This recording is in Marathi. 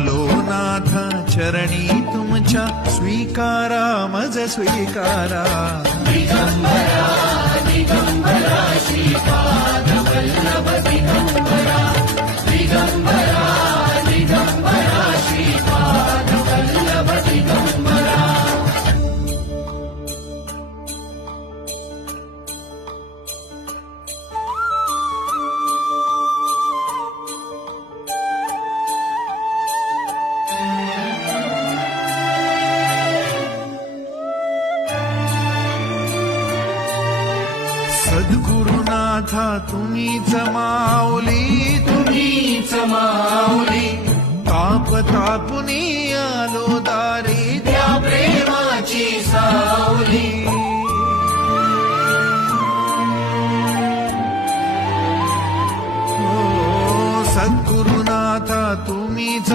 आलो नाथ चरणी तुमच्या, स्वीकारा मज स्वीकारा. दिगंबरा दिगंबरा श्रीपाद वल्लभ दिगंबरा. दिगंबरा दिगंबरा श्रीपाद वल्लभ दिगंबरा. सद्गुरुनाथा तुम्हीच माऊली, तुम्हीच माऊली. ताप तापुनी आलो दारी, त्या प्रेमाची सावली. सद्गुरुनाथा तुम्हीच